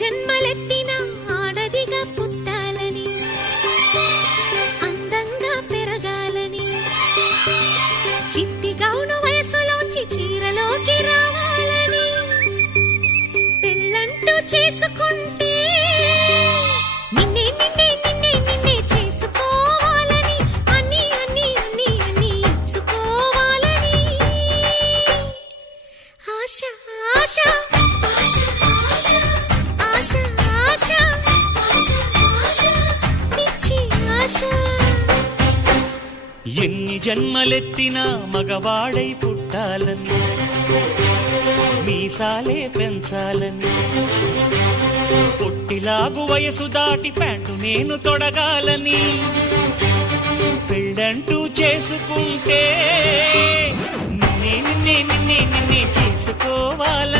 జన్మలెత్తిన ఆడదిగా పుట్టాలని, అందంగా పెరగాలని, చిట్టి గౌను వయసులోంచి చీరలోకి రావాలని, పెళ్ళంటూ చేసుకుంటే నిన్నే నిన్నే నిన్నే నిన్నే చేసుకోవాలని, అన్ని అన్ని అన్ని అన్ని ఇచ్చుకోవాలని ఆశ ఆశ ఆశ ఆశ ఆశ పిచ్చి ఆశ. ఎన్ని జన్మలెత్తినా మగవాడై పుట్టాలని, మీసాలే పెంచాలని, పొట్టిలాగు వయసు దాటి ప్యాంటు నేను తొడగాలని, పెళ్ళంటూ చేసుకుంటే నిన్నే నిన్నే నిన్నే నిన్నే చేసుకోవాలని.